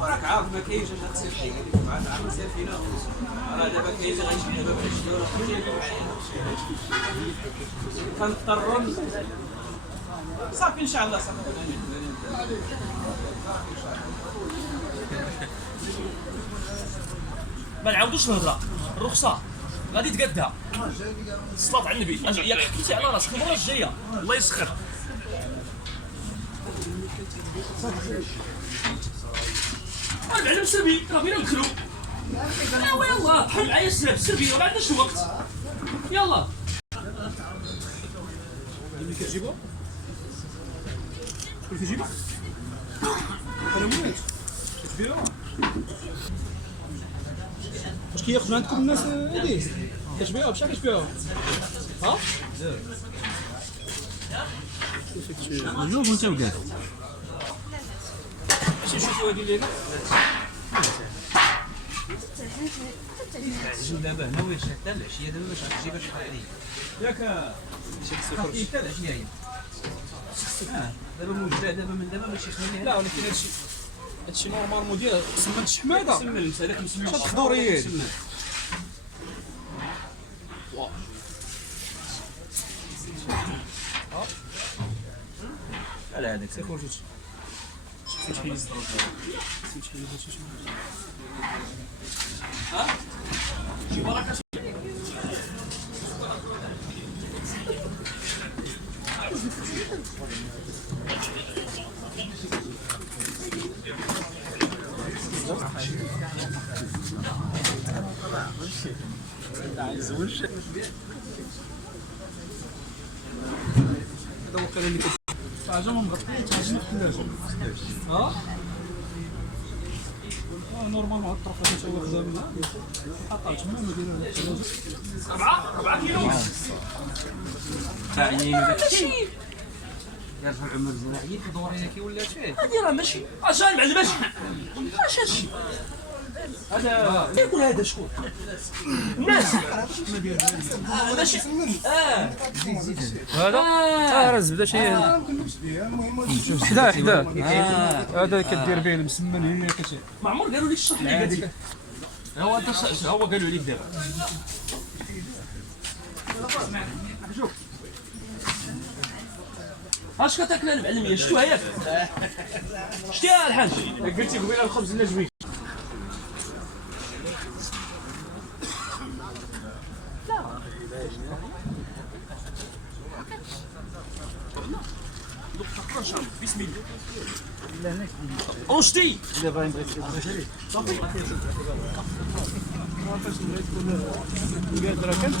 وراك عارف ما كاينش اش غتصير فيه هذيك بعد عام تصير فينا راه دابا كاين اللي غيجي دابا ب 20 ولا 50 كنضطروا صافي ان شاء الله صافي ما نعاودوش الهضره. الرخصه غادي تقادها. الصلاة على النبي. ياك حكيتي على راسك المره الجايه الله يسخر. المعلم سربي راه بينا ندخلو. ايوا يلاه طحن معايا السلاب سربي ما عندناش الوقت. يلا. اللي كتجيبو؟ شكون كيجيبو؟ انا وليت كتبيعو واش كياخذ من عندكم الناس هادي كتبيعوها بشحال كتبيعوها؟ ها؟ نشوف انت وكاع ماشي نشوفو هادي اللي دابا هنا وين حتى العشيه دابا باش تجيب شحال عليه ياك حتى العشيه هي دابا موجوده دابا من دابا ماشي خليها لا ولكن هادشي نورمالمون ديال سمنت الشحماده سمن المسالك مسمى شاد الخضوريه هادي على هذاك سير خرجت نسيت حيز شي بركه. هذا وقيلا اللي حاجه ما مغطيه حاجه ما الثلاجه ها نورمالمون هاد الطرف هذا تا هو خدام حاطها تما ما دايره الثلاجه 4 كيلو ونص. يعني داكشي يرفع العمر الزراعي الخضوريه كي ولات فيه هادي راه ماشي اش المعلم ماشي اش هادشي هذا يقول هذا شكون الناس ماشي هذا راه الزبده شي حدا حدا هذا كدير به المسمن هي ما عمر قالوا لي الشرح اللي هذيك هو انت هو قالوا لك دابا شوف اش كتاكل المعلميه شفتوها ياك شتيها الحاج قلتي قبيله الخبز النجوي بسم الله رشدي صافي راه كانت